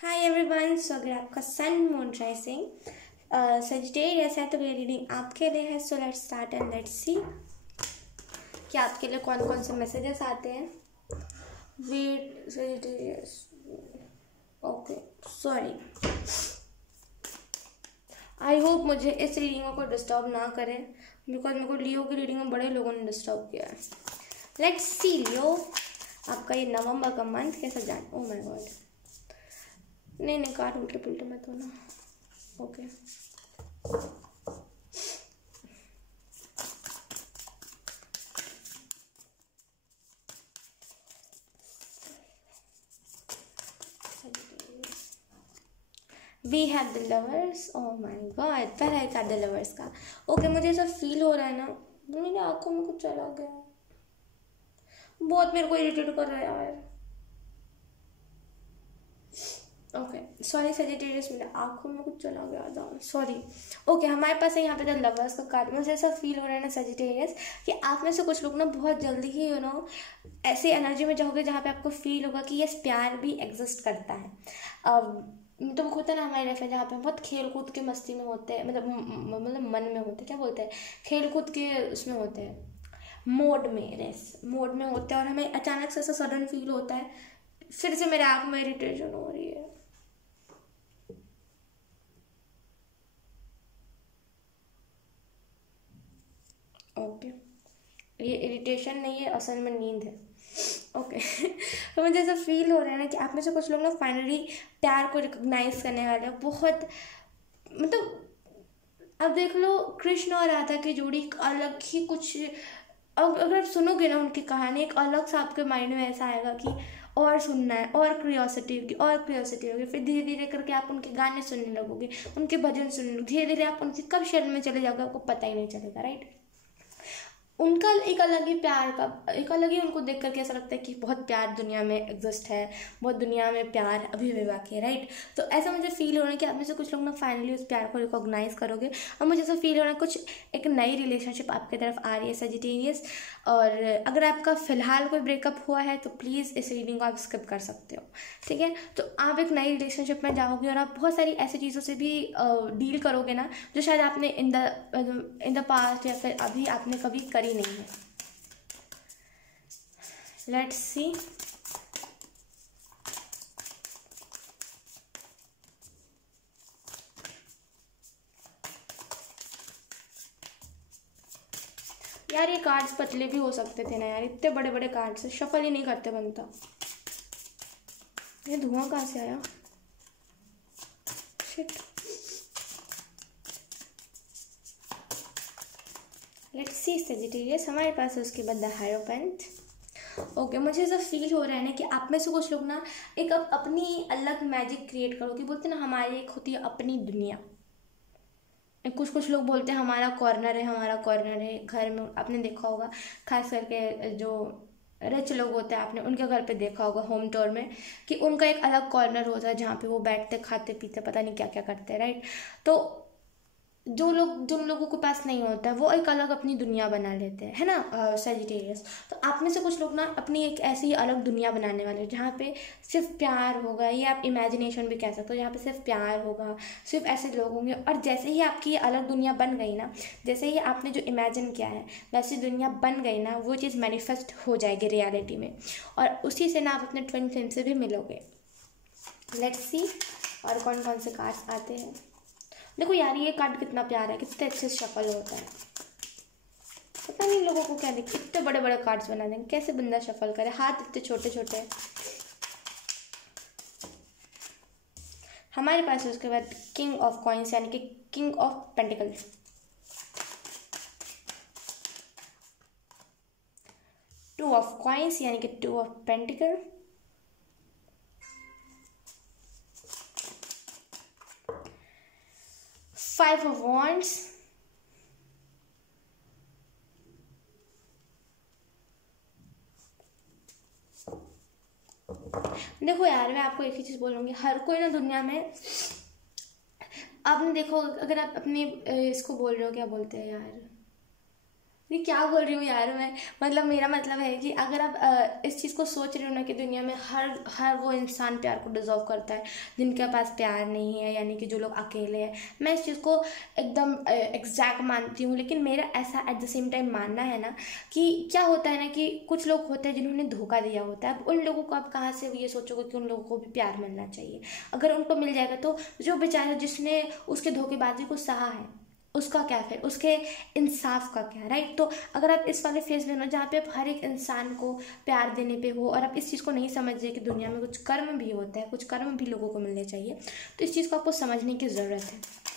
Hi everyone, सो अगर आपका sun moon rising Sagittarius है तो ये रीडिंग आपके लिए है। So let's start and let's see कि आपके लिए कौन कौन से मैसेजेस आते हैं। Wait Sagittarius, okay sorry, I hope मुझे इस रीडिंग को डिस्टर्ब ना करें बिकॉज मेरे को लियो की रीडिंग में बड़े लोगों ने डिस्टर्ब किया है। लेट्स सी लियो, आपका ये नवंबर का मंथ कैसा जाए। ओ माय गॉड, नहीं काट उल्टे पुल्टे मत होना। Okay we have the lovers. Oh my God, पहला एक द लवर्स का। ओके मुझे ऐसा फील हो रहा है ना, मेरी आंखों में कुछ चला गया, बहुत मेरे को इरिटेट कर रहा है यार। ओके सॉरी सजिटेरियस, मेरे आंखों में कुछ चला गया था, सॉरी। ओके हमारे पास है यहाँ पे द लवर्स का कार्ड। मुझे ऐसा फील हो रहा है ना सजिटेरियस कि आप में से कुछ लोग ना बहुत जल्दी ही ऐसी एनर्जी में जाओगे जहाँ पे आपको फील होगा कि ये प्यार भी एग्जिस्ट करता है। तो वो होता है ना हमारी लाइफ में जहाँ पे हम बहुत खेल कूद के मस्ती में होते हैं, मतलब मन में होते हैं, क्या बोलते हैं, खेल कूद के उसमें होते हैं, मोड में होते हैं, और हमें अचानक से ऐसा सडन फील होता है फिर से मेरे आँख में इरिटेशन हो रही है। ओके ये इरिटेशन नहीं है, असल में नींद है। ओके तो मुझे ऐसा फील हो रहा है ना कि आप में से कुछ लोग ना फाइनली प्यार को रिकॉग्नाइज करने वाले हैं। बहुत मतलब अब देख लो, कृष्ण और राधा की जोड़ी अलग ही कुछ, अगर आप सुनोगे ना उनकी कहानी, एक अलग सा आपके माइंड में ऐसा आएगा कि और सुनना है, और क्यूरियोसिटी होगी। फिर धीरे धीरे करके आप उनके गाने सुनने लगोगे, उनके भजन सुनने लगोगे, धीरे धीरे आप उनके कब शरण में चले जाओगे आपको पता ही नहीं चलेगा, राइट। उनका एक अलग ही प्यार का, एक अलग ही उनको देख करके ऐसा लगता है कि बहुत प्यार दुनिया में एग्जिस्ट है, बहुत दुनिया में प्यार अभी भी बाकी है, राइट। तो ऐसा मुझे फील हो रहा है कि आप में से कुछ लोग ना फाइनली उस प्यार को रिकॉग्नाइज करोगे, और मुझे ऐसा फील हो रहा है कुछ एक नई रिलेशनशिप आपकी तरफ आ रही है सजिटेरियस। और अगर आपका फिलहाल कोई ब्रेकअप हुआ है तो प्लीज़ इस रीडिंग को आप स्किप कर सकते हो, ठीक है। तो आप एक नई रिलेशनशिप में जाओगे और आप बहुत सारी ऐसी चीज़ों से भी डील करोगे ना जो शायद आपने इन द पास्ट या फिर अभी आपने कभी करी नहीं है। लेट्स सी, यार ये कार्ड्स पतले भी हो सकते थे ना यार, इतने बड़े बड़े कार्ड्स से शफल ही नहीं करते बनता। ये धुआं कहाँ से आया, शिट। लेट्स सी सजिटेरियस, हमारे पास है उसके बाद द हायरोफेंट। ओके मुझे ऐसा फील हो रहा है ना कि आप में से कुछ लोग ना एक अपनी अलग मैजिक क्रिएट करोगे। बोलते हैं ना हमारी एक होती है अपनी दुनिया, कुछ लोग बोलते हैं हमारा कॉर्नर है घर में। आपने देखा होगा खास करके जो रिच लोग होते हैं, आपने उनके घर पे देखा होगा होम टूर में कि उनका एक अलग कॉर्नर होता है जहाँ पे वो बैठते खाते पीते पता नहीं क्या क्या करते हैं, राइट। तो जिन लोगों के पास नहीं होता है वो एक अलग अपनी दुनिया बना लेते हैं, है ना सजिटेरियस। तो आप में से कुछ लोग ना अपनी एक ऐसी अलग दुनिया बनाने वाले हैं जहाँ पे सिर्फ प्यार होगा, ये आप इमेजिनेशन भी कह सकते हो, जहाँ पे सिर्फ प्यार होगा, सिर्फ ऐसे लोग होंगे। और जैसे ही आपकी ये अलग दुनिया बन गई ना, जैसे ही आपने जो इमेजिन किया है वैसी दुनिया बन गई ना, वो चीज़ मैनिफेस्ट हो जाएगी रियलिटी में, और उसी से ना आप अपने ट्विन फ्लेम से भी मिलोगे। लेट्स सी और कौन कौन से कार्ड्स आते हैं। देखो यार ये कार्ड कितना प्यारा है, कितने अच्छे से शफल होता है। पता नहीं लोगों को क्या दिखे, इतने बड़े बड़े कार्ड्स बना देंगे, कैसे बंदा शफल करे, हाथ इतने छोटे छोटे। हमारे पास है उसके बाद किंग ऑफ कॉइंस यानी कि king of pentacles. Two of coins यानी कि two of pentacle. Five of wands. देखो यार मैं आपको एक ही चीज़ बोलूँगी, हर कोई ना दुनिया में, आपने देखो अगर आप अपने इसको बोल रहे हो क्या बोलते हैं यार, ये क्या बोल रही हूँ यार मैं, मतलब मेरा मतलब है कि अगर आप इस चीज़ को सोच रहे हो ना कि दुनिया में हर हर वो इंसान प्यार को डिजर्व करता है जिनके पास प्यार नहीं है, यानी कि जो लोग अकेले हैं, मैं इस चीज़ को एकदम एग्जैक्ट मानती हूँ। लेकिन मेरा ऐसा एट द सेम टाइम मानना है ना कि क्या होता है ना कि कुछ लोग होते हैं जिन्होंने धोखा दिया होता है। अब उन लोगों को आप कहाँ से ये सोचोगे कि उन लोगों को भी प्यार मिलना चाहिए? अगर उनको मिल जाएगा तो जो बेचारा जिसने उसके धोखेबाजी को सहा है उसका क्या, फिर उसके इंसाफ का क्या, राइट? तो अगर आप इस वाले फेज में हो जहाँ पे आप हर एक इंसान को प्यार देने पे हो और आप इस चीज़ को नहीं समझ रहे कि दुनिया में कुछ कर्म भी होता है, कुछ कर्म भी लोगों को मिलने चाहिए, तो इस चीज़ को आपको समझने की ज़रूरत है।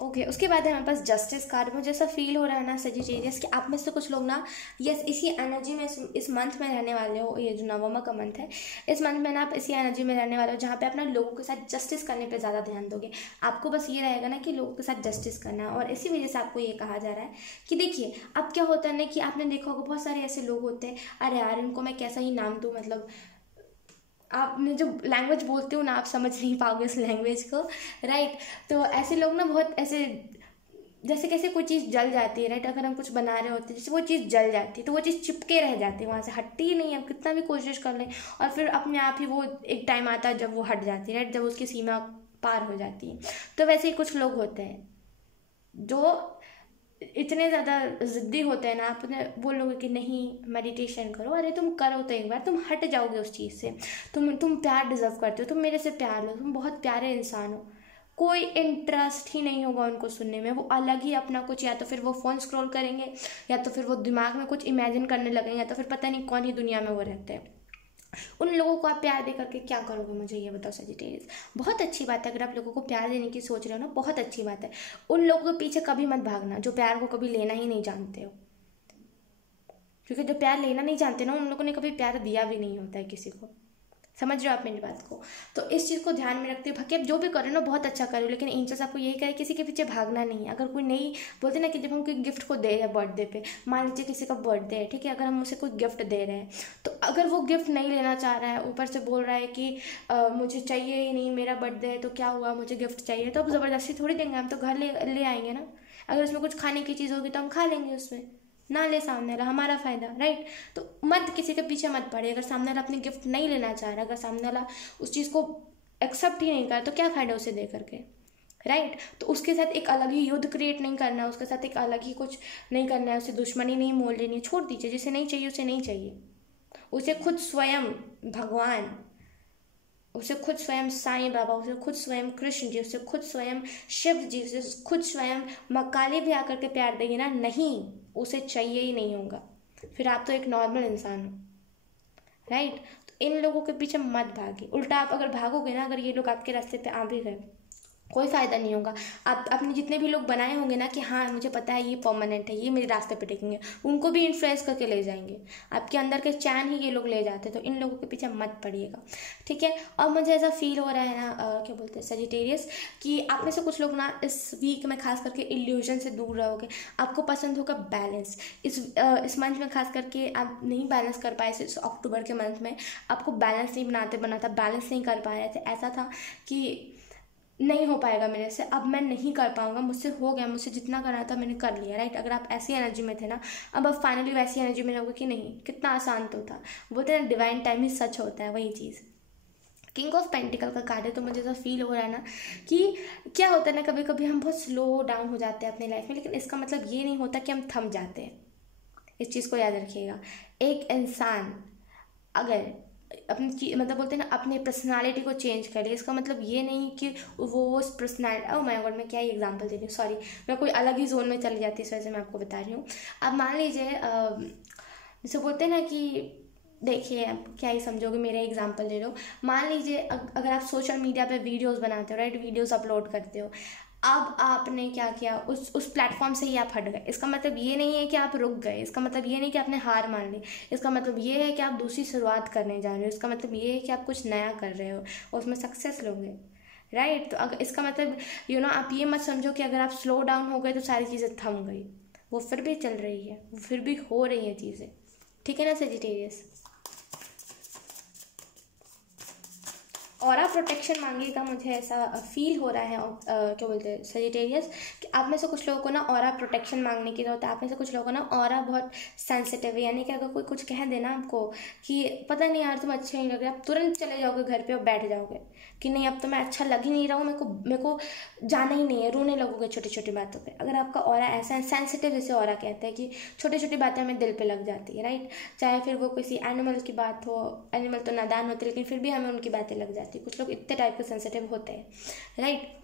ओके उसके बाद है हमारे पास जस्टिस कार्ड। मुझे ऐसा फील हो रहा है ना सजिटेरियस कि आप में से कुछ लोग ना यस इसी एनर्जी में इस मंथ में रहने वाले हो। ये जो नवंबर का मंथ है, इस मंथ में ना आप इसी एनर्जी में रहने वाले हो जहाँ पे अपना लोगों के साथ जस्टिस करने पे ज़्यादा ध्यान दोगे। आपको बस ये रहेगा ना कि लोगों के साथ जस्टिस करना, और इसी वजह से आपको ये कहा जा रहा है कि देखिए अब क्या होता है ना कि आपने देखा होगा बहुत सारे ऐसे लोग होते हैं, अरे यार इनको मैं कैसा ही नाम दूँ, मतलब आपने जो लैंग्वेज बोलते हो ना आप समझ नहीं पाओगे उस लैंग्वेज को, राइट? तो ऐसे लोग ना बहुत ऐसे, जैसे कैसे कोई चीज़ जल जाती है, राइट? अगर हम कुछ बना रहे होते हैं जैसे वो चीज़ जल जाती है तो वो चीज़ चिपके रह जाती है, वहाँ से हटती ही नहीं है, हम कितना भी कोशिश कर लें, और फिर अपने आप ही वो एक टाइम आता है जब वो हट जाती है, राइट? जब उसकी सीमा पार हो जाती है। तो वैसे ही कुछ लोग होते हैं जो इतने ज़्यादा ज़िद्दी होते हैं ना, आप उन्हें बोलोगे कि नहीं मेडिटेशन करो, अरे तुम करो तो एक बार, तुम हट जाओगे उस चीज़ से। तुम प्यार डिजर्व करते हो, तुम मेरे से प्यार लो, तुम बहुत प्यारे इंसान हो। कोई इंटरेस्ट ही नहीं होगा उनको सुनने में, वो अलग ही अपना कुछ, या तो फिर वो फ़ोन स्क्रॉल करेंगे, या तो फिर वो दिमाग में कुछ इमेजिन करने लगेंगे, या तो फिर पता नहीं कौन ही दुनिया में वो रहते हैं। उन लोगों को आप प्यार दे करके क्या करोगे, मुझे ये बताओ सजिटेरियस? बहुत अच्छी बात है अगर आप लोगों को प्यार देने की सोच रहे हो ना, बहुत अच्छी बात है। उन लोगों के पीछे कभी मत भागना जो प्यार को कभी लेना ही नहीं जानते हो, क्योंकि जो प्यार लेना नहीं जानते ना उन लोगों ने कभी प्यार दिया भी नहीं होता है किसी को। समझ रहे हो आप मेरी बात को? तो इस चीज़ को ध्यान में रखते हुए बाकी आप जो भी करो ना बहुत अच्छा करो, लेकिन एंजल्स आपको यही करे किसी के पीछे भागना नहीं है। अगर कोई नहीं, बोलते ना कि जब हम कोई गिफ्ट को दे रहे हैं बर्थडे पे, मान लीजिए किसी का बर्थडे है, ठीक है, अगर हम उसे कोई गिफ्ट दे रहे हैं तो अगर वो गिफ्ट नहीं लेना चाह रहा है, ऊपर से बोल रहा है कि मुझे चाहिए ही नहीं, मेरा बर्थडे है तो क्या हुआ, मुझे गिफ्ट चाहिए, तो अब ज़बरदस्ती थोड़ी देंगे, हम तो घर ले आएंगे ना। अगर उसमें कुछ खाने की चीज़ होगी तो हम खा लेंगे, उसमें ना ले सामने वाला, हमारा फ़ायदा, राइट? तो मत किसी के पीछे मत पड़े। अगर सामने वाला अपनी गिफ्ट नहीं लेना चाह रहा, अगर सामने वाला उस चीज़ को एक्सेप्ट ही नहीं कर, तो क्या फ़ायदा उसे दे करके, राइट? तो उसके साथ एक अलग ही युद्ध क्रिएट नहीं करना है, उसके साथ एक अलग ही कुछ नहीं करना है, उसे दुश्मनी नहीं मोल लेनी है, छोड़ दीजिए। जिसे नहीं चाहिए उसे नहीं चाहिए, उसे खुद स्वयं भगवान, उसे खुद स्वयं साईं बाबा, उसे खुद स्वयं कृष्ण जी, उसे खुद स्वयं शिव जी, उसे खुद स्वयं माँ काली भी आकर के प्यार देगी ना, नहीं उसे चाहिए ही नहीं होगा, फिर आप तो एक नॉर्मल इंसान हो, राइट? तो इन लोगों के पीछे मत भागिए। उल्टा आप अगर भागोगे ना, अगर ये लोग आपके रास्ते पे आ भी गए, कोई फ़ायदा नहीं होगा। आप अपने जितने भी लोग बनाए होंगे ना कि हाँ मुझे पता है ये परमानेंट है, ये मेरे रास्ते पे टिकेंगे, उनको भी इन्फ्लुएंस करके ले जाएंगे। आपके अंदर के चैन ही ये लोग ले जाते हैं, तो इन लोगों के पीछे मत पड़िएगा, ठीक है? और मुझे ऐसा फील हो रहा है ना क्या बोलते हैं सजिटेरियस, कि आप में से कुछ लोग ना इस वीक में खास करके इल्यूजन से दूर रहोगे। आपको पसंद होगा बैलेंस। इस मंथ में खास करके आप नहीं बैलेंस कर पाए, इस अक्टूबर के मंथ में आपको बैलेंस नहीं बनाता बैलेंस नहीं कर पा रहे थे, ऐसा था कि नहीं हो पाएगा मेरे से, अब मैं नहीं कर पाऊंगा, मुझसे हो गया, मुझसे जितना करना था मैंने कर लिया, राइट? अगर आप ऐसी एनर्जी में थे ना, अब आप फाइनली वैसी एनर्जी में रहोगे कि नहीं कितना आसान तो था। बोलते हैं ना डिवाइन टाइम ही सच होता है, वही चीज़। किंग ऑफ पेंटिकल का कार्ड है, तो मुझे ऐसा फील हो रहा है ना कि क्या होता है ना, कभी कभी हम बहुत स्लो डाउन हो जाते हैं अपनी लाइफ में, लेकिन इसका मतलब ये नहीं होता कि हम थम जाते हैं। इस चीज़ को याद रखिएगा। एक इंसान अगर अपनी मतलब बोलते हैं ना अपनी पर्सनालिटी को चेंज कर ले, इसका मतलब ये नहीं कि वो उस पर्सनालिटी, ओह माय गॉड मैं क्या ही एग्जांपल दे रही हूँ, सॉरी मैं कोई अलग ही जोन में चली जाती है, इस वजह से मैं आपको बता रही हूँ। अब मान लीजिए जैसे बोलते हैं ना कि देखिए आप क्या ही समझोगे, मेरा एग्जांपल ले लो। मान लीजिए अगर आप सोशल मीडिया पे वीडियोस बनाते हो, राइट, वीडियोस अपलोड करते हो, अब आपने क्या किया, उस प्लेटफॉर्म से ही आप हट गए, इसका मतलब ये नहीं है कि आप रुक गए, इसका मतलब ये नहीं कि आपने हार मान ली, इसका मतलब ये है कि आप दूसरी शुरुआत करने जा रहे हो, इसका मतलब ये है कि आप कुछ नया कर रहे हो और उसमें सक्सेस लोगे, राइट? तो अगर इसका मतलब आप ये मत समझो कि अगर आप स्लो डाउन हो गए तो सारी चीज़ें थम गई, वो फिर भी चल रही है, वो फिर भी हो रही हैं चीज़ें, ठीक है ना सजिटेरियस? ऑरा प्रोटेक्शन मांगेगा, मुझे ऐसा फील हो रहा है। क्या बोलते हैं सजिटेरियस, कि आप में से कुछ लोगों को ना ऑरा प्रोटेक्शन मांगने की जरूरत है। आप में से कुछ लोगों को ना ऑरा बहुत सेंसिटिव है, यानी कि अगर कोई कुछ कह देना आपको कि पता नहीं यार तुम अच्छे नहीं लग रहे, आप तुरंत चले जाओगे घर पे और बैठ जाओगे कि नहीं अब तो मैं अच्छा लग ही नहीं रहा हूँ, मेरे को जाना ही नहीं है, रोने लगोगे छोटी छोटी बातों पे। अगर आपका ऑरा ऐसा है, सेंसिटिव जिसे ऑरा कहते हैं, कि छोटी छोटी बातें हमें दिल पे लग जाती है, राइट। चाहे फिर वो किसी एनिमल की बात हो, एनिमल तो नादान होते लेकिन फिर भी हमें उनकी बातें लग जाती है। कुछ लोग इतने टाइप के सेंसिटिव होते हैं, राइट।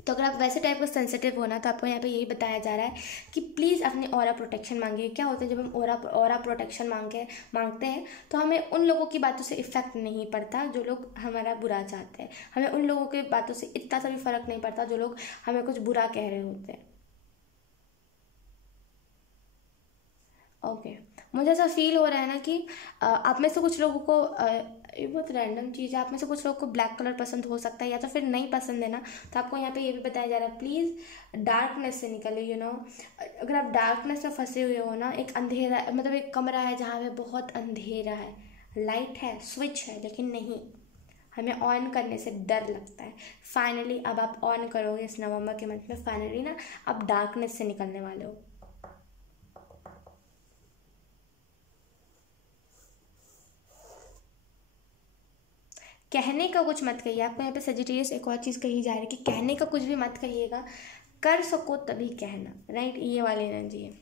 तो अगर आप वैसे टाइप का सेंसिटिव हो ना, तो आपको यहाँ पे यही बताया जा रहा है कि प्लीज़ अपनी ऑरा प्रोटेक्शन मांगिए। क्या होता है जब हम ऑरा प्रोटेक्शन मांगते हैं तो हमें उन लोगों की बातों से इफेक्ट नहीं पड़ता जो लोग हमारा बुरा चाहते हैं। हमें उन लोगों की बातों से इतना सा भी फर्क नहीं पड़ता जो लोग हमें कुछ बुरा कह रहे होते हैं। ओके मुझे ऐसा फील हो रहा है ना कि आप में से कुछ लोगों को ये बहुत रैंडम चीज़ है, आप में से कुछ लोगों को ब्लैक कलर पसंद हो सकता है या तो फिर नहीं पसंद है ना, तो आपको यहाँ पे ये भी बताया जा रहा है प्लीज़ डार्कनेस से निकलो। अगर आप डार्कनेस में फंसे हुए हो ना, एक अंधेरा मतलब एक कमरा है जहाँ पे बहुत अंधेरा है, लाइट है, स्विच है, लेकिन नहीं, हमें ऑन करने से डर लगता है। फाइनली अब आप ऑन करोगे इस नवंबर के मंथ में, फाइनली ना आप डार्कनेस से निकलने वाले हो। कहने का कुछ मत कहिए। आपको यहाँ पे सजिटेरियस एक और चीज़ कही जा रही है कि कहने का कुछ भी मत कहिएगा, कर सको तभी कहना, राइट। ये वाली एनर्जी है।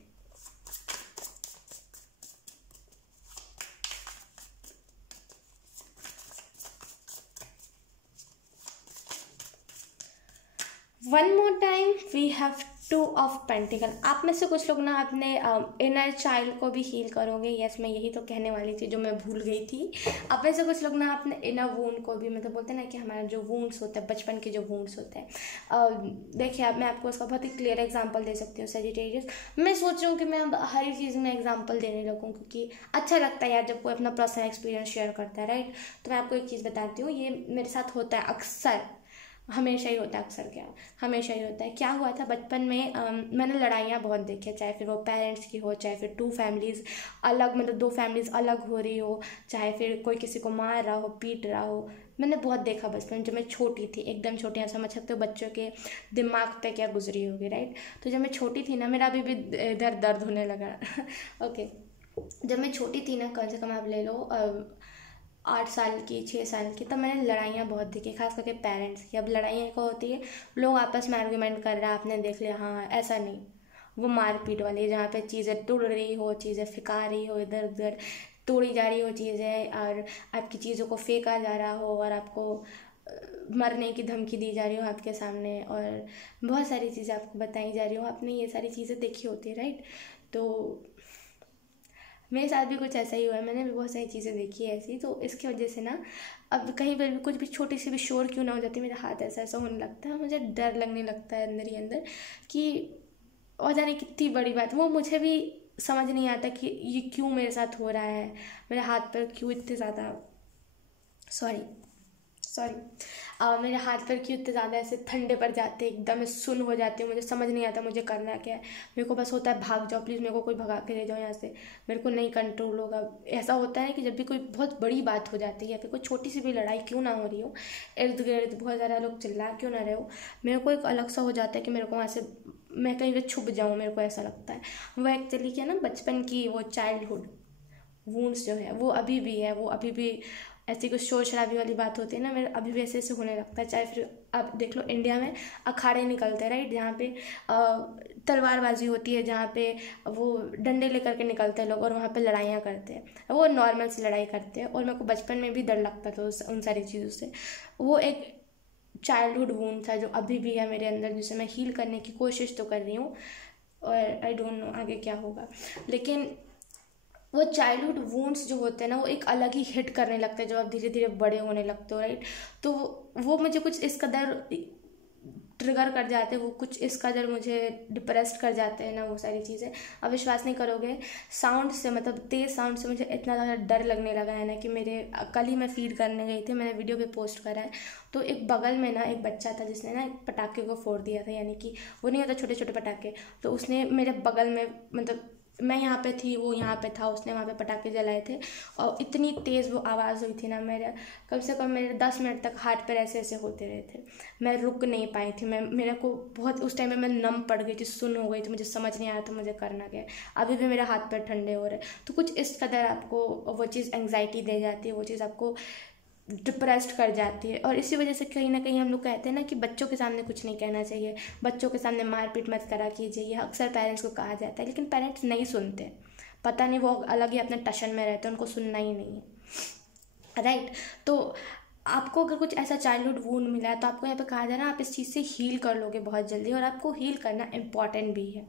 One more time we have 2 of pentacle. आप में से कुछ लोग ना अपने इनर चाइल्ड को भी हील करोगे। यस मैं यही तो कहने वाली थी जो मैं भूल गई थी। आप में से कुछ लोग ना अपने इनर वूंड को भी, मतलब बोलते हैं ना कि हमारा जो वूंड्स होता है, बचपन के जो वूंड्स होते हैं, देखिए अब मैं आपको उसका बहुत ही क्लियर एग्जांपल दे सकती हूँ सजिटेरियस। मैं सोच रही हूँ कि मैं अब हर चीज़ में एग्जाम्पल देने लगूँ, क्योंकि अच्छा लगता है यार जब कोई अपना पर्सनल एक्सपीरियंस शेयर करता है, राइट। तो मैं आपको एक चीज़ बताती हूँ, ये मेरे साथ होता है अक्सर, हमेशा ही होता है, अक्सर क्या हमेशा ही होता है। क्या हुआ था बचपन में, मैंने लड़ाइयाँ बहुत देखी, चाहे फिर वो पेरेंट्स की हो, चाहे फिर 2 फैमिलीज़ अलग, मतलब 2 फैमिलीज़ अलग हो रही हो, चाहे फिर कोई किसी को मार रहा हो, पीट रहा हो। मैंने बहुत देखा बचपन जब मैं छोटी थी, एकदम छोटी। आप समझ सकते हो बच्चों के दिमाग पे क्या गुजरी होगी, राइट। तो जब मैं छोटी थी ना, मेरा अभी भी इधर दर्द होने लगा ओके जब मैं छोटी थी ना, कम से कम आप ले लो 8 साल की, 6 साल की, तब मैंने लड़ाइयाँ बहुत देखी, खास करके पेरेंट्स की। अब लड़ाइयाँ को होती है, लोग आपस में आर्गूमेंट कर रहा है, आपने देख लिया, हाँ ऐसा नहीं, वो मारपीट वाली, जहाँ पे चीज़ें टूट रही हो, चीज़ें फेंका रही हो, इधर उधर तोड़ी जा रही हो चीज़ें, और आपकी चीज़ों को फेंका जा रहा हो, और आपको मरने की धमकी दी जा रही हो आपके सामने, और बहुत सारी चीज़ें आपको बताई जा रही हो। आपने ये सारी चीज़ें देखी होती है, राइट। तो मेरे साथ भी कुछ ऐसा ही हुआ है, मैंने भी बहुत सारी चीज़ें देखी है ऐसी। तो इसकी वजह से ना अब कहीं पर भी कुछ भी छोटी सी भी शोर क्यों ना हो जाती, मेरा हाथ ऐसा ऐसा होने लगता है, मुझे डर लगने लगता है अंदर ही अंदर कि और जाने कितनी बड़ी बात, वो मुझे भी समझ नहीं आता कि ये क्यों मेरे साथ हो रहा है, मेरे हाथ पर क्यों इतने ज़्यादा सॉरी मेरे हाथ पर क्यों इतने ज़्यादा ऐसे ठंडे पड़ जाते हैं, एकदम सुन्न हो जाती हूँ, मुझे समझ नहीं आता मुझे करना क्या है। मेरे को बस होता है भाग जाओ प्लीज़, मेरे को कोई भगा के ले जाओ यहाँ से, मेरे को नहीं कंट्रोल होगा। ऐसा होता है कि जब भी कोई बहुत बड़ी बात हो जाती है या फिर कोई छोटी सी भी लड़ाई क्यों ना हो रही हो, इर्द गिर्द बहुत ज़्यादा लोग चिल्ला क्यों ना रहे हो, मेरे को एक अलग सा हो जाता है कि मेरे को वहाँ से मैं कहीं पर छुप जाऊँ, मेरे को ऐसा लगता है। वो एक्चुअली क्या ना, बचपन की वो चाइल्डहुड वूंड्स जो है वो अभी भी है, वो अभी भी ऐसी कुछ शोर शराबी वाली बात होती है ना, मेरे अभी भी ऐसे ऐसे होने लगता है। चाहे फिर आप देख लो इंडिया में अखाड़े निकलते हैं, राइट, जहाँ पे तलवारबाजी होती है, जहाँ पे वो डंडे लेकर के निकलते हैं लोग और वहाँ पे लड़ाइयाँ करते हैं, वो नॉर्मल सी लड़ाई करते हैं। और मेरे को बचपन में भी डर लगता था उन सारी चीज़ों से। वो एक चाइल्डहुड वूंड था जो अभी भी है मेरे अंदर, जिसे मैं हील करने की कोशिश तो कर रही हूँ, और आई डोंट नो आगे क्या होगा। लेकिन वो चाइल्डहुड वूंड्स जो होते हैं ना, वो एक अलग ही हिट करने लगते हैं जब आप धीरे धीरे बड़े होने लगते हो, राइट। तो वो मुझे कुछ इस कदर ट्रिगर कर जाते हैं, वो कुछ इस कदर मुझे डिप्रेस्ड कर जाते हैं ना, वो सारी चीज़ें। अब विश्वास नहीं करोगे, साउंड से, मतलब तेज़ साउंड से मुझे इतना ज़्यादा डर लगने लगा है ना कि मेरे कल ही मैं फीड करने गई थी, मैंने वीडियो पे पोस्ट करा है। तो एक बगल में ना एक बच्चा था जिसने ना एक पटाखे को फोड़ दिया था, यानी कि वो नहीं होता छोटे छोटे पटाखे, तो उसने मेरे बगल में मतलब मैं यहाँ पे थी, वो यहाँ पे था, उसने वहाँ पे पटाखे जलाए थे और इतनी तेज़ वो आवाज़ हुई थी ना, मेरे कम से कम मेरे 10 मिनट तक हाथ पैर ऐसे ऐसे होते रहे थे। मैं रुक नहीं पाई थी, मेरे को बहुत उस टाइम में मैं नम पड़ गई थी, सुन्न हो गई थी, मुझे समझ नहीं आया था मुझे करना क्या है। अभी भी मेरे हाथ पैर ठंडे हो रहे। तो कुछ इस कदर आपको वो चीज़ एंग्जाइटी दे जाती है, वो चीज़ आपको डिप्रेस्ड कर जाती है। और इसी वजह से कहीं ना कहीं हम लोग कहते हैं ना कि बच्चों के सामने कुछ नहीं कहना चाहिए, बच्चों के सामने मारपीट मत करा कीजिए, ये अक्सर पेरेंट्स को कहा जाता है, लेकिन पेरेंट्स नहीं सुनते। पता नहीं, वो अलग ही अपने टशन में रहते हैं, उनको सुनना ही नहीं है, राइट। तो आपको अगर कुछ ऐसा चाइल्डहुड वूंड मिला है तो आपको यहाँ पे कहा जा रहा है आप इस चीज़ से हील कर लोगे बहुत जल्दी, और आपको हील करना इम्पॉर्टेंट भी है।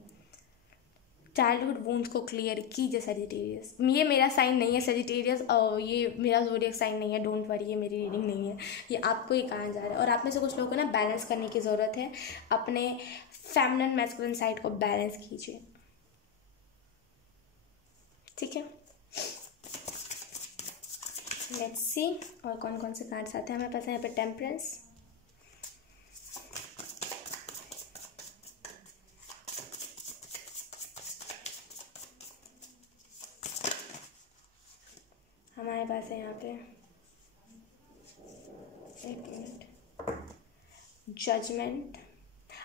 चाइल्डहुड वूंड्स को क्लियर कीजिए सेजिटेरियस। ये मेरा साइन नहीं है सेजिटेरियस, और ये मेरा ज़ोडिएक साइन नहीं है, डोंट वरी, ये मेरी रीडिंग नहीं है, ये आपको ही कहा जा रहा है। और आप में से कुछ लोगों को ना बैलेंस करने की ज़रूरत है, अपने फेमिनिन मैस्कुलिन साइड को बैलेंस कीजिए, ठीक है। लेट्स सी और कौन कौन से कार्ड्स आते हैं हमारे पास। यहाँ पे टेम्परेंस, हमारे पास है यहाँ पे, एक मिनट, जजमेंट।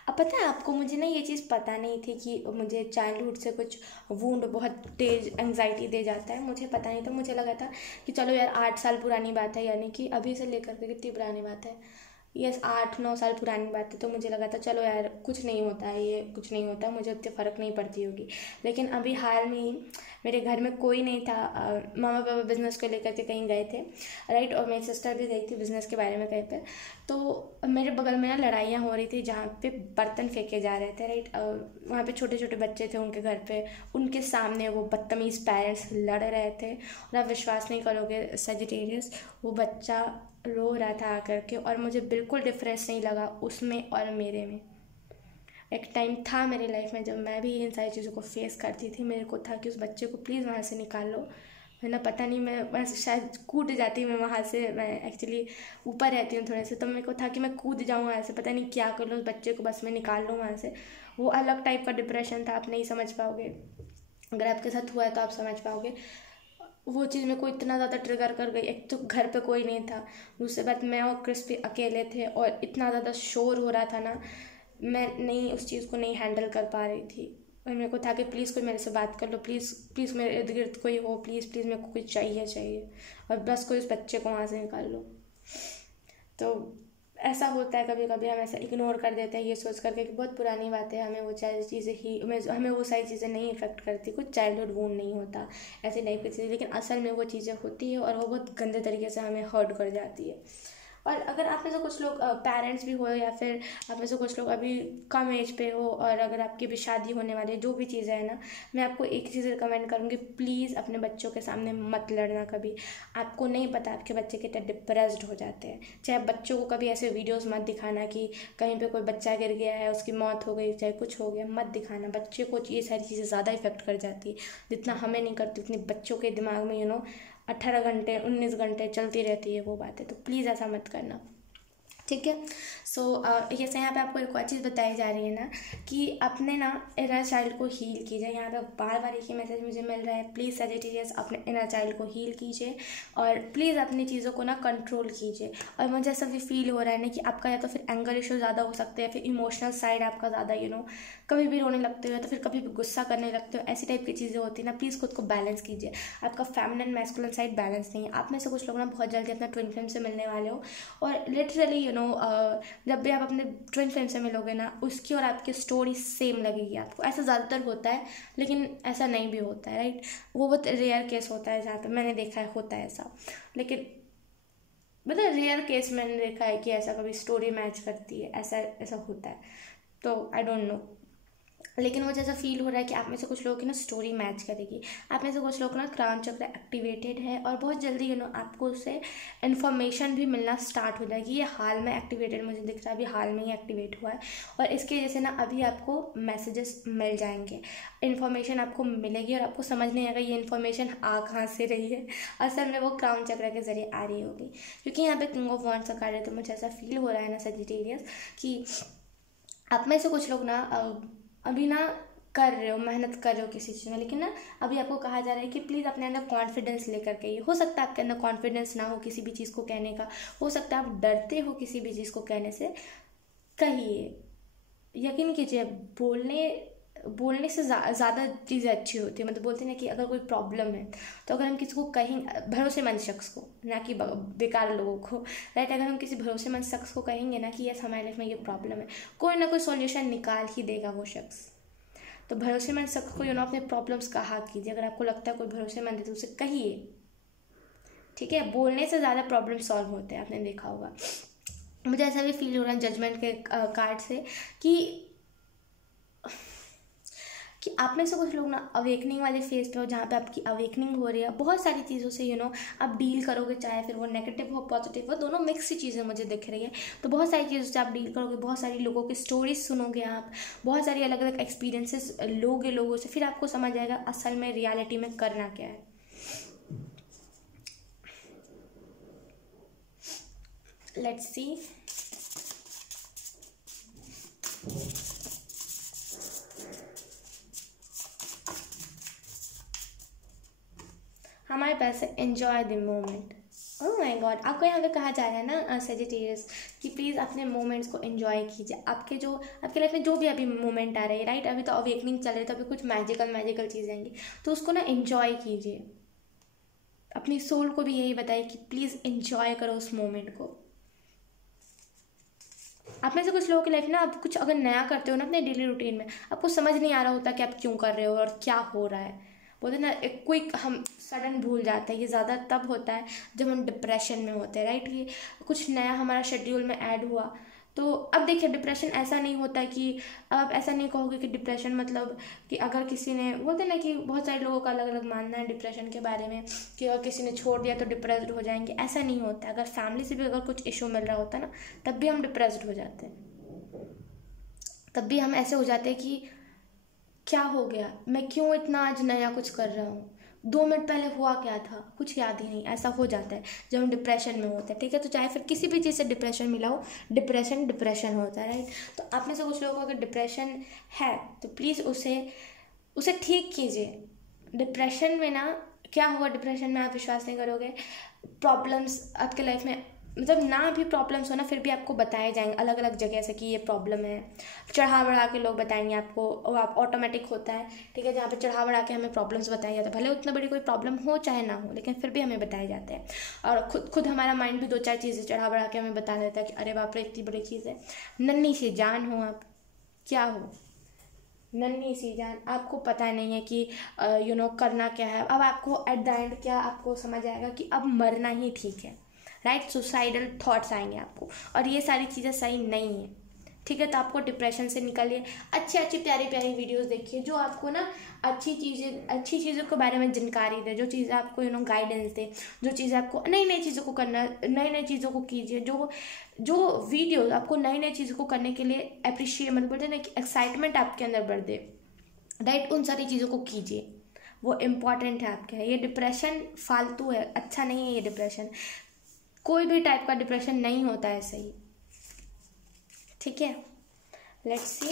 अब पता है आपको, मुझे ना ये चीज़ पता नहीं थी कि मुझे चाइल्डहुड से कुछ वूंड बहुत तेज एंग्जाइटी दे जाता है, मुझे पता नहीं था। मुझे लगा था कि चलो यार 8 साल पुरानी बात है, यानी कि अभी से लेकर के कितनी पुरानी बात है, यस 8-9 साल पुरानी बात है। तो मुझे लगा था चलो यार कुछ नहीं होता है, ये कुछ नहीं होता, मुझे उतनी फ़र्क नहीं पड़ती होगी। लेकिन अभी हाल में ही मेरे घर में कोई नहीं था, मामा पापा बिज़नेस को लेकर के कहीं गए थे, राइट, और मेरी सिस्टर भी गई थी बिज़नेस के बारे में कहीं पर। तो मेरे बगल में ना लड़ाइयाँ हो रही थी जहाँ पे बर्तन फेंके जा रहे थे, राइट। वहाँ पे छोटे छोटे बच्चे थे उनके घर पे, उनके सामने वो बदतमीज़ पेरेंट्स लड़ रहे थे, और आप विश्वास नहीं करोगे सेजिटेरियस, वो बच्चा रो रहा था आकर के, और मुझे बिल्कुल डिफरेंस नहीं लगा उसमें और मेरे में। एक टाइम था मेरी लाइफ में जब मैं भी इन सारी चीज़ों को फेस करती थी, मेरे को था कि उस बच्चे को प्लीज़ वहाँ से निकाल लो, वरना पता नहीं मैं वहाँ से शायद कूद जाती। मैं वहाँ से, मैं एक्चुअली ऊपर रहती हूँ थोड़े से, तो मेरे को था कि मैं कूद जाऊँ वहाँ से, पता नहीं क्या कर लूँ, उस बच्चे को बस मैं निकाल लूँ वहाँ से। वो अलग टाइप का डिप्रेशन था, आप नहीं समझ पाओगे, अगर आपके साथ हुआ है तो आप समझ पाओगे। वो चीज़ मेरे को इतना ज़्यादा ट्रिगर कर गई। एक तो घर पे कोई नहीं था, दूसरी बात मैं और क्रिस्पी अकेले थे, और इतना ज़्यादा शोर हो रहा था ना, मैं नहीं उस चीज़ को नहीं हैंडल कर पा रही थी। और मेरे को था कि प्लीज़ कोई मेरे से बात कर लो, प्लीज़ प्लीज़ मेरे इर्द गिर्द कोई हो, प्लीज़ प्लीज़ मेरे को कुछ चाहिए, और बस कोई उस बच्चे को वहाँ से निकाल लो। तो ऐसा होता है कभी कभी, हम ऐसा इग्नोर कर देते हैं ये सोच करके कि बहुत पुरानी बात है, हमें वो चीज़ें ही हमें वो सारी चीज़ें नहीं इफेक्ट करती, कुछ चाइल्डहुड वूंड नहीं होता, ऐसी टाइप की चीज़ें, लेकिन असल में वो चीज़ें होती है और वो बहुत गंदे तरीके से हमें हर्ट कर जाती है। और अगर आप में से कुछ लोग पेरेंट्स भी हो, या फिर आप में से कुछ लोग अभी कम एज पे हो, और अगर आपकी भी शादी होने वाली है, जो भी चीज़ें है ना, मैं आपको एक चीज़ रिकमेंड करूँगी, प्लीज़ अपने बच्चों के सामने मत लड़ना कभी। आपको नहीं पता आपके बच्चे कितने डिप्रेस्ड हो जाते हैं। चाहे बच्चों को कभी ऐसे वीडियोज़ मत दिखाना कि कहीं पर कोई बच्चा गिर गया है, उसकी मौत हो गई, चाहे कुछ हो गया, मत दिखाना। बच्चे को ये सारी चीज़ें ज़्यादा इफेक्ट कर जाती है, जितना हमें नहीं करती उतनी बच्चों के दिमाग में 18 घंटे 19 घंटे चलती रहती है वो बातें। तो प्लीज़ ऐसा मत करना, ठीक है। सो जैसे यहाँ पे आपको एक और चीज़ बताई जा रही है ना कि अपने ना इनर चाइल्ड को हील कीजिए। यहाँ पे बार बार एक ही मैसेज मुझे मिल रहा है, प्लीज़ सेजिटेरियस अपने इनर चाइल्ड को हील कीजिए, और प्लीज़ अपनी चीज़ों को ना कंट्रोल कीजिए। और मुझे ऐसा भी फील हो रहा है ना कि आपका या तो फिर एंगर इशू ज़्यादा हो सकते हैं, फिर इमोशनल साइड आपका ज़्यादा कभी भी रोने लगते हो, या तो फिर कभी भी गुस्सा करने लगते हो, ऐसी टाइप की चीज़ें होती है ना। प्लीज़ खुद को बैलेंस कीजिए, आपका फेमिनिन मैस्कुलिन साइड बैलेंस नहीं है। आप में से कुछ लोग ना बहुत जल्दी अपना ट्विन फ्लेम से मिलने वाले हो, और लिटरली जब भी आप अपने ट्विन फ्लेम से मिलोगे ना, उसकी और आपकी स्टोरी सेम लगेगी आपको। ऐसा ज़्यादातर होता है, लेकिन ऐसा नहीं भी होता है, राइट। वो बहुत रेयर केस होता है जहाँ पे मैंने देखा है होता है ऐसा, लेकिन मतलब रेयर केस मैंने देखा है कि ऐसा कभी स्टोरी मैच करती है, ऐसा होता है। तो आई डोंट नो, लेकिन मुझे ऐसा फील हो रहा है कि आप में से कुछ लोगों की ना स्टोरी मैच करेगी। आप में से कुछ लोग ना क्राउन चक्र एक्टिवेटेड है, और बहुत जल्दी आपको उससे इन्फॉर्मेशन भी मिलना स्टार्ट हो जाएगी। ये हाल में एक्टिवेटेड मुझे दिख रहा है, अभी हाल में ही एक्टिवेट हुआ है, और इसकी वजह से ना अभी आपको मैसेजेस मिल जाएंगे, इन्फॉर्मेशन आपको मिलेगी, और आपको समझ नहीं आएगा ये इन्फॉर्मेशन आ कहाँ से रही है, असल में वो क्राउन चक्र के जरिए आ रही होगी। क्योंकि यहाँ पे किंग ऑफ वॉन्ड्स का कार्ड है, तो मुझे ऐसा फील हो रहा है ना सेजिटेरियस कि आप में से कुछ लोग ना अभी ना कर रहे हो, मेहनत कर रहे हो किसी चीज़ में, लेकिन ना अभी आपको कहा जा रहा है कि प्लीज़ अपने अंदर कॉन्फिडेंस लेकर के आइए। हो सकता है आपके अंदर कॉन्फिडेंस ना हो किसी भी चीज़ को कहने का, हो सकता है आप डरते हो किसी भी चीज़ को कहने से। कहिए, यकीन कीजिए, बोलने से ज़्यादा चीज़ें अच्छी होती है। मतलब बोलते हैं ना कि अगर कोई प्रॉब्लम है तो अगर हम किसी को कहेंगे, भरोसेमंद शख्स को, ना कि बेकार लोगों को, राइट, अगर हम किसी भरोसेमंद शख्स को कहेंगे ना कि यस हमारे लाइफ में ये प्रॉब्लम है, कोई ना कोई सॉल्यूशन निकाल ही देगा वो शख्स। तो भरोसेमंद शख्स को अपने प्रॉब्लम्स कहा कीजिए। अगर आपको लगता है कोई भरोसेमंद है तो उसे कहिए, ठीक है। बोलने से ज़्यादा प्रॉब्लम सॉल्व होते हैं, आपने देखा होगा। मुझे ऐसा भी फील हो रहा है जजमेंट के कार्ड से कि आप में से कुछ लोग ना अवेकनिंग वाले फेज पे हो, जहाँ पे आपकी अवेकनिंग हो रही है। बहुत सारी चीज़ों से आप डील करोगे, चाहे फिर वो नेगेटिव हो पॉजिटिव हो, दोनों मिक्स चीज़ें मुझे दिख रही है। तो बहुत सारी चीज़ों से आप डील करोगे, बहुत सारी लोगों की स्टोरीज सुनोगे आप, बहुत सारी अलग अलग एक्सपीरियंसेस लोगे लोगों से, फिर आपको समझ आएगा असल में रियलिटी में करना क्या है। Let's see. हमारे पास है enjoy the moment. Oh my God, आपको यहाँ पे कहा जा रहा है ना सेजिटेरियस कि प्लीज़ अपने मोमेंट्स को एंजॉय कीजिए। आपके लाइफ में जो भी अभी मोमेंट आ रहे हैं, राइट, अभी तो अवेकनिंग चल रही है, तो अभी कुछ मैजिकल चीज़ें आएंगी, तो उसको ना एंजॉय कीजिए। अपनी सोल को भी यही बताइए कि प्लीज़ एंजॉय करो उस मोमेंट को। आप में से कुछ लोगों की लाइफ ना, आप कुछ अगर नया करते हो ना अपने डेली रूटीन में, आपको समझ नहीं आ रहा होता कि आप क्यों कर रहे हो और क्या हो रहा है। बोलते ना एक क्विक हम सडन भूल जाते हैं। ये ज़्यादा तब होता है जब हम डिप्रेशन में होते हैं, राइट। ये कुछ नया हमारा शेड्यूल में ऐड हुआ। तो अब देखिए, डिप्रेशन ऐसा नहीं होता कि अब ऐसा नहीं कहोगे कि डिप्रेशन मतलब कि अगर किसी ने, बोलते ना कि बहुत सारे लोगों का अलग अलग मानना है डिप्रेशन के बारे में कि अगर किसी ने छोड़ दिया तो डिप्रेस्ड हो जाएंगे। ऐसा नहीं होता। अगर फैमिली से भी अगर कुछ इशू मिल रहा होता है ना, तब भी हम डिप्रेस्ड हो जाते हैं। तब भी हम ऐसे हो जाते हैं कि क्या हो गया, मैं क्यों इतना आज नया कुछ कर रहा हूँ, 2 मिनट पहले हुआ क्या था, कुछ याद ही नहीं। ऐसा हो जाता है जब हम डिप्रेशन में होते हैं, ठीक है। तो चाहे फिर किसी भी चीज़ से डिप्रेशन मिला हो, डिप्रेशन होता है, राइट। तो आप में से कुछ लोगों को अगर डिप्रेशन है तो प्लीज़ उसे ठीक कीजिए। डिप्रेशन में ना क्या हुआ, डिप्रेशन में आप विश्वास नहीं करोगे, प्रॉब्लम्स आपके लाइफ में, मतलब ना भी प्रॉब्लम्स हो ना, फिर भी आपको बताए जाएंगे अलग अलग जगह से कि ये प्रॉब्लम है। चढ़ा बढ़ा के लोग बताएंगे आपको, और आप ऑटोमेटिक होता है, ठीक है, जहाँ पे चढ़ा बढ़ा के हमें प्रॉब्लम्स बताए जाते हैं। भले उतना बड़ी कोई प्रॉब्लम हो चाहे ना हो, लेकिन फिर भी हमें बताए जाते हैं। और खुद हमारा माइंड भी 2-4 चीज़ें चढ़ा बढ़ा के हमें बता देता है कि अरे बाप रे इतनी बड़ी चीज़ है। नन्ही सी जान हो आप, क्या हो, नन्ही सी जान, आपको पता नहीं है कि करना क्या है। अब आपको एट द एंड क्या आपको समझ आएगा कि अब मरना ही ठीक है, राइट। सुसाइडल थॉट्स आएंगे आपको, और ये सारी चीज़ें सही नहीं है, ठीक है। तो आपको डिप्रेशन से निकालिए, अच्छी प्यारी वीडियोस देखिए जो आपको ना अच्छी चीज़ों के बारे में जानकारी दे, जो चीज़ें आपको गाइडेंस दे, जो चीज़ें आपको नई चीज़ों को करना, नई चीज़ों को कीजिए। जो वीडियो आपको नई चीज़ों को करने के लिए अप्रिशिएट, मतलब बोलते हैं ना कि एक्साइटमेंट आपके अंदर बढ़ दे, राइट, उन सारी चीज़ों को कीजिए। वो इम्पॉर्टेंट है आपके। ये डिप्रेशन फालतू है, अच्छा नहीं है ये डिप्रेशन। कोई भी टाइप का डिप्रेशन नहीं होता है ऐसे ही, ठीक है। Let's see.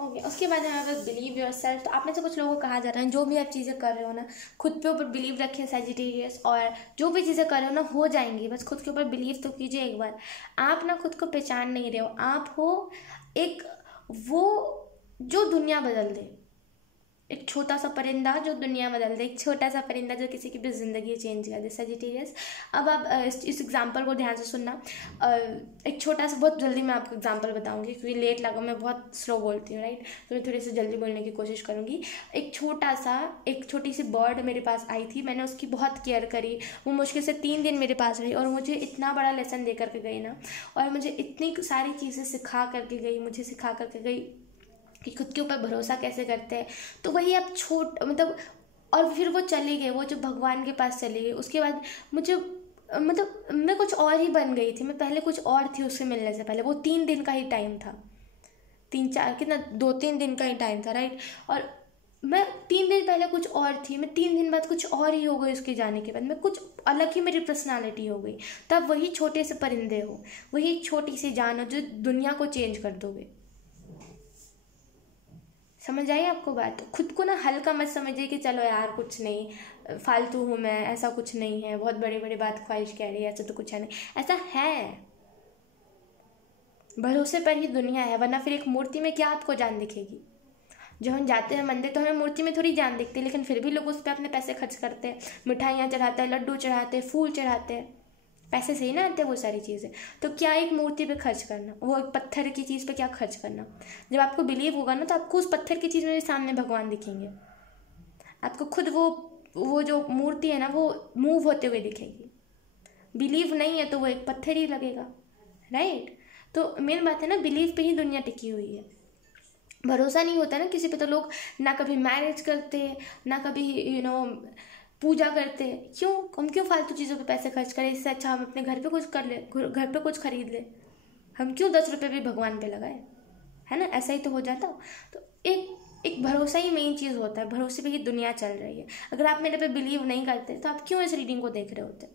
ओके, उसके बाद हमारे पास बिलीव योर सेल्फ। तो आप में से कुछ लोगों को कहा जा रहा है जो भी आप चीज़ें कर रहे हो ना, खुद पे ऊपर बिलीव रखिए सेजिटेरियस, और जो भी चीज़ें कर रहे हो ना हो जाएंगी। बस खुद के ऊपर बिलीव तो कीजिए एक बार। आप ना खुद को पहचान नहीं रहे हो, आप हो एक वो जो दुनिया बदल दे, एक छोटा सा परिंदा जो दुनिया बदल दे, एक छोटा सा परिंदा जो किसी की भी ज़िंदगी चेंज कर दे, सेजिटेरियस। अब आप इस एग्जांपल को ध्यान से सुनना। एक छोटा सा, बहुत जल्दी मैं आपको एग्जांपल बताऊंगी क्योंकि लेट लगा, मैं बहुत स्लो बोलती हूँ, राइट, तो मैं थोड़ी सी जल्दी बोलने की कोशिश करूँगी। एक छोटी सी बर्ड मेरे पास आई थी, मैंने उसकी बहुत केयर करी। वो मुश्किल से 3 दिन मेरे पास रही और मुझे इतना बड़ा लेसन दे करके गई ना, और मुझे इतनी सारी चीज़ें सिखा करके गई, मुझे सिखा करके गई कि खुद के ऊपर भरोसा कैसे करते हैं। तो वही आप मतलब, और फिर वो चली गई, वो जो भगवान के पास चली गई। उसके बाद मुझे, मतलब मैं कुछ और ही बन गई थी, मैं पहले कुछ और थी उससे मिलने से पहले। वो 3 दिन का ही टाइम था, 3-4 कितना 2-3 दिन का ही टाइम था, राइट। और मैं 3 दिन पहले कुछ और थी, मैं 3 दिन बाद कुछ और ही हो गई, उसके जाने के बाद मैं कुछ अलग ही मेरी पर्सनालिटी हो गई। तब वही छोटे से परिंदे हो, वही छोटी सी जान हो जो दुनिया को चेंज कर दोगे। समझ आई आपको बात? खुद को ना हल्का मत समझिए कि चलो यार कुछ नहीं, फालतू हूँ मैं, ऐसा कुछ नहीं है, बहुत बड़े बड़े बात ख्वाहिश कह रही है, ऐसा तो कुछ है नहीं। ऐसा है, भरोसे पर ही दुनिया है, वरना फिर एक मूर्ति में क्या आपको जान दिखेगी? जो हम जाते हैं मंदिर तो हमें मूर्ति में थोड़ी जान दिखती है, लेकिन फिर भी लोग उस पर अपने पैसे खर्च करते हैं, मिठाइयाँ चढ़ाते हैं, लड्डू चढ़ाते हैं, फूल चढ़ाते हैं। पैसे से ही ना आते हैं वो सारी चीज़ें। तो क्या एक मूर्ति पे खर्च करना, वो एक पत्थर की चीज़ पे क्या खर्च करना? जब आपको बिलीव होगा ना तो आपको उस पत्थर की चीज़ में भी सामने भगवान दिखेंगे। आपको खुद वो जो मूर्ति है ना वो मूव होते हुए दिखेगी। बिलीव नहीं है तो वो एक पत्थर ही लगेगा, राइट? तो मेन बात है ना, बिलीव पे ही दुनिया टिकी हुई है। भरोसा नहीं होता ना किसी पे तो लोग ना कभी मैरिज करते, ना कभी पूजा करते। क्यों? हम क्यों फालतू चीज़ों पे पैसे खर्च करें? इससे अच्छा हम अपने घर पे कुछ कर ले, घर पे कुछ खरीद ले। हम क्यों 10 रुपये भी भगवान पे लगाए, है ना? ऐसा ही तो हो जाता। तो एक भरोसा ही मेन चीज़ होता है, भरोसे पे ही दुनिया चल रही है। अगर आप मेरे पे बिलीव नहीं करते तो आप क्यों इस रीडिंग को देख रहे होते?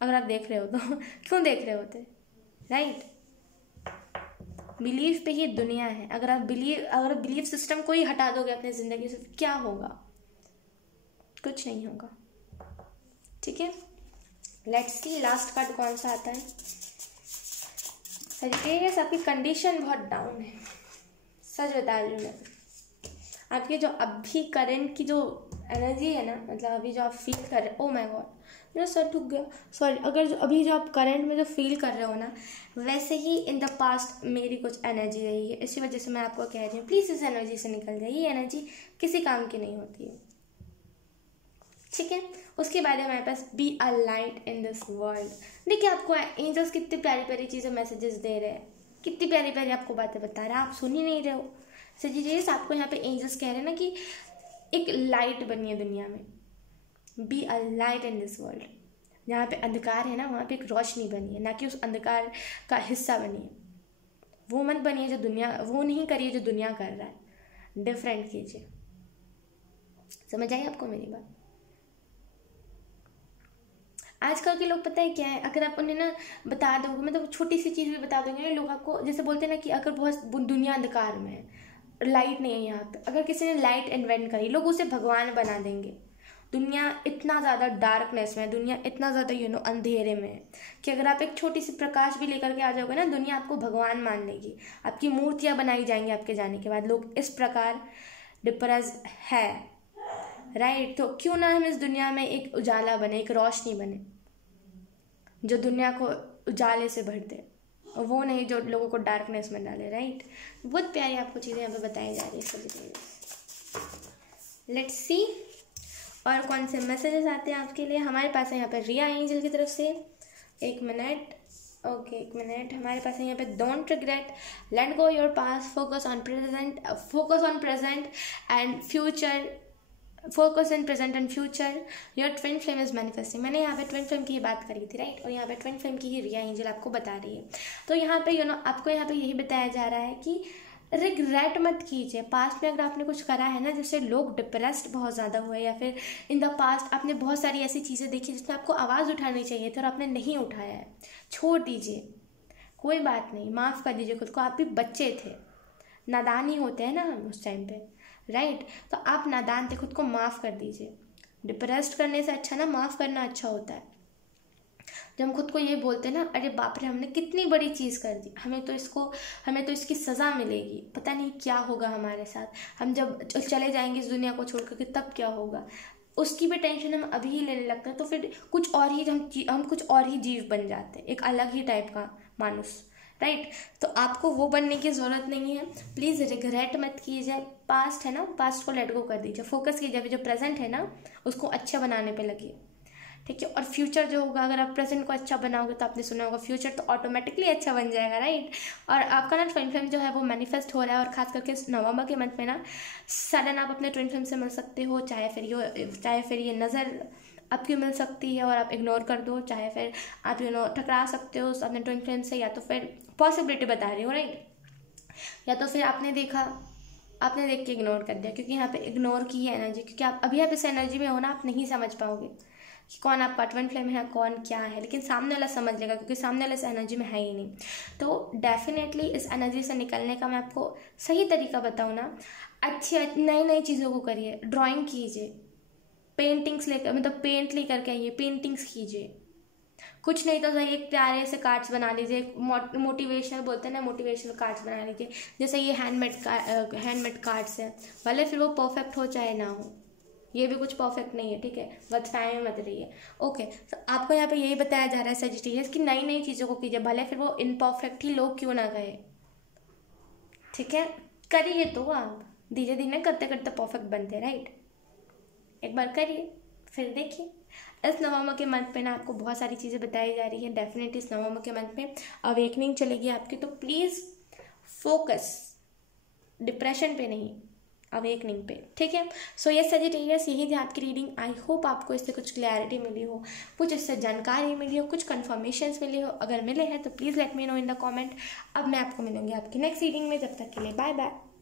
अगर आप देख रहे हो तो क्यों देख रहे होते, राइट? बिलीव पे ही दुनिया है। अगर बिलीव सिस्टम को ही हटा दोगे अपनी ज़िंदगी से, क्या होगा? कुछ नहीं होगा। ठीक है, लेट्स सी लास्ट कार्ड कौन सा आता है। सजिटेरियस, आपकी कंडीशन बहुत डाउन है, सच बता रही हूँ मैं। आपकी जो अभी करंट की जो एनर्जी है ना, मतलब अभी जो आप फील कर रहे हो, ओ माय गॉड मेरा सर ठुक गया, सॉरी। अगर अभी जो आप करंट में जो फील कर रहे हो ना, वैसे ही इन द पास्ट मेरी कुछ एनर्जी रही है। इसी वजह से मैं आपको कह रही हूँ प्लीज़ इस एनर्जी से निकल जाइए। ये एनर्जी किसी काम की नहीं होती है, ठीक है? उसके बाद हमारे पास be a light in this world. देखिए आपको एंजल्स कितनी प्यारी प्यारी चीज़ें मैसेजेस दे रहे हैं, कितनी प्यारी प्यारी आपको बातें बता रहे हैं, आप सुन ही नहीं रहे हो। सजिटेरियस, आपको यहाँ पे एंजल्स कह रहे हैं ना कि एक लाइट बनिए दुनिया में, B a light in this world. जहाँ पे अंधकार है ना वहाँ पे एक रोशनी बनिए, ना कि उस अंधकार का हिस्सा बनिए। वो मत बनिए जो दुनिया, वो नहीं करिए जो दुनिया कर रहा है, डिफरेंट कीजिए। समझ आई आपको मेरी बात? आजकल के लोग पता है क्या है, अगर आप उन्हें ना बता दोगे, मतलब छोटी सी चीज़ भी बता दोगे ना, लोग आपको जैसे बोलते हैं ना कि अगर बहुत दुनिया अंधकार में है, लाइट नहीं है यहाँ पे, अगर किसी ने लाइट इन्वेंट करी, लोग उसे भगवान बना देंगे। दुनिया इतना ज़्यादा डार्कनेस में है, दुनिया इतना ज़्यादा अंधेरे में है कि अगर आप एक छोटी सी प्रकाश भी लेकर के आ जाओगे ना, दुनिया आपको भगवान मान लेगी। आपकी मूर्तियाँ बनाई जाएंगी आपके जाने के बाद। लोग इस प्रकार डिप्रेस है, राइट? तो क्यों ना हम इस दुनिया में एक उजाला बने, एक रोशनी बने जो दुनिया को उजाले से भर दे, और वो नहीं जो लोगों को डार्कनेस में डाले, राइट? बहुत प्यारी आपको चीज़ें यहाँ पे बताई जा रही है। लेट्स सी और कौन से मैसेजेस आते हैं आपके लिए। हमारे पास है यहाँ पे रिया एंजल की तरफ से, एक मिनट, ओके एक मिनट। हमारे पास है यहाँ पे don't regret, let go your past, focus on present and future, focus in present and future, your twin flame is manifesting. मैंने यहाँ पे ट्विन फ्लेम की ही बात करी थी, राइट? और यहाँ पे ट्विन फ्लेम की ही रिया एंजल आपको बता रही है। तो यहाँ पे आपको यहाँ पे यही बताया जा रहा है कि रिग्रेट मत कीजिए। पास्ट में अगर आपने कुछ करा है ना, जैसे लोग डिप्रेस्ड बहुत ज़्यादा हुए, या फिर इन द पास्ट आपने बहुत सारी ऐसी चीज़ें देखी जिसमें आपको आवाज़ उठानी चाहिए थी और आपने नहीं उठाया है, छोड़ दीजिए, कोई बात नहीं, माफ़ कर दीजिए खुद को। आप भी बच्चे थे, नादान ही होते हैं ना हम उस टाइम पे, राइट? तो आप नादान थे, खुद को माफ़ कर दीजिए। डिप्रेस्ड करने से अच्छा ना माफ़ करना अच्छा होता है। जब हम खुद को ये बोलते हैं ना, अरे बाप रे हमने कितनी बड़ी चीज़ कर दी, हमें तो इसकी सज़ा मिलेगी, पता नहीं क्या होगा हमारे साथ, हम जब चले जाएंगे इस दुनिया को छोड़ करके तब क्या होगा, उसकी भी टेंशन हम अभी ही लेने लगते हैं। तो फिर कुछ और ही हम कुछ और ही जीव बन जाते हैं, एक अलग ही टाइप का मानुष, राइट? तो आपको वो बनने की ज़रूरत नहीं है। प्लीज़ रिग्रेट मत कीजिए। पास्ट है ना, पास्ट को लेट गो कर दीजिए, फोकस कीजिए अभी जो प्रेजेंट है ना उसको अच्छा बनाने पे लगिए, ठीक है? और फ्यूचर जो होगा, अगर आप प्रेजेंट को अच्छा बनाओगे तो आपने सुना होगा फ्यूचर तो ऑटोमेटिकली अच्छा बन जाएगा, राइट? और आपका ना ट्विन फ्लेम जो है वो मैनिफेस्ट हो रहा है, और खास करके नवंबर के मंथ में ना सडन आप अपने ट्विन फ्लेम से मिल सकते हो। चाहे फिर ये नज़र आपकी मिल सकती है और आप इग्नोर कर दो, चाहे फिर आप टकरा सकते हो अपने ट्विन फ्लेम से, या तो फिर पॉसिबिलिटी बता रही हो, राइट? या तो फिर आपने देखा आपने देख के इग्नोर कर दिया, क्योंकि यहाँ पे इग्नोर की है एनर्जी, क्योंकि आप अभी आप इस एनर्जी में हो ना, आप नहीं समझ पाओगे कि कौन आपका ट्विन फ्लेम है, कौन क्या है, लेकिन सामने वाला समझ लेगा, क्योंकि सामने वाला इस एनर्जी में है ही नहीं। तो डेफिनेटली इस एनर्जी से निकलने का मैं आपको सही तरीका बताऊँ ना, अच्छी नई नई चीज़ों को करिए, ड्राइंग कीजिए, पेंटिंग्स लेकर, मतलब पेंट लेकर के आइए, पेंटिंग्स कीजिए, कुछ नहीं तो सही एक प्यारे से कार्ड्स बना लीजिए, मोटिवेशनल बोलते हैं ना, मोटिवेशनल कार्ड्स बना लीजिए, जैसे ये हैंडमेड कार्ड्स है, भले फिर वो परफेक्ट हो चाहे ना हो, ये भी कुछ परफेक्ट नहीं है, ठीक है, गलतफहमी में मत रहिए। ओके, तो आपको यहाँ पे यही बताया जा रहा है सजिटेरियस कि नई नई चीज़ों को कीजिए, भले फिर वो इनपरफेक्ट ही लोग क्यों ना गए, ठीक है, करिए तो आप धीरे धीरे करते करते परफेक्ट बनते, राइट। एक बार करिए, फिर देखिए। इस नवंबर के मंथ पे ना आपको बहुत सारी चीज़ें बताई जा रही है, डेफिनेटली इस नवंबर के मंथ में अवेकनिंग चलेगी आपकी, तो प्लीज़ फोकस डिप्रेशन पे नहीं, अवेकनिंग पे, ठीक है। सो ये सजिटेरियस, यही थी आपकी रीडिंग। आई होप आपको इससे कुछ क्लैरिटी मिली हो, कुछ इससे जानकारी मिली हो, कुछ कन्फर्मेशंस मिली हो। अगर मिले हैं तो please let me know in the comment. अब मैं आपको मिलूंगी आपकी नेक्स्ट रीडिंग में, जब तक के लिए बाय बाय।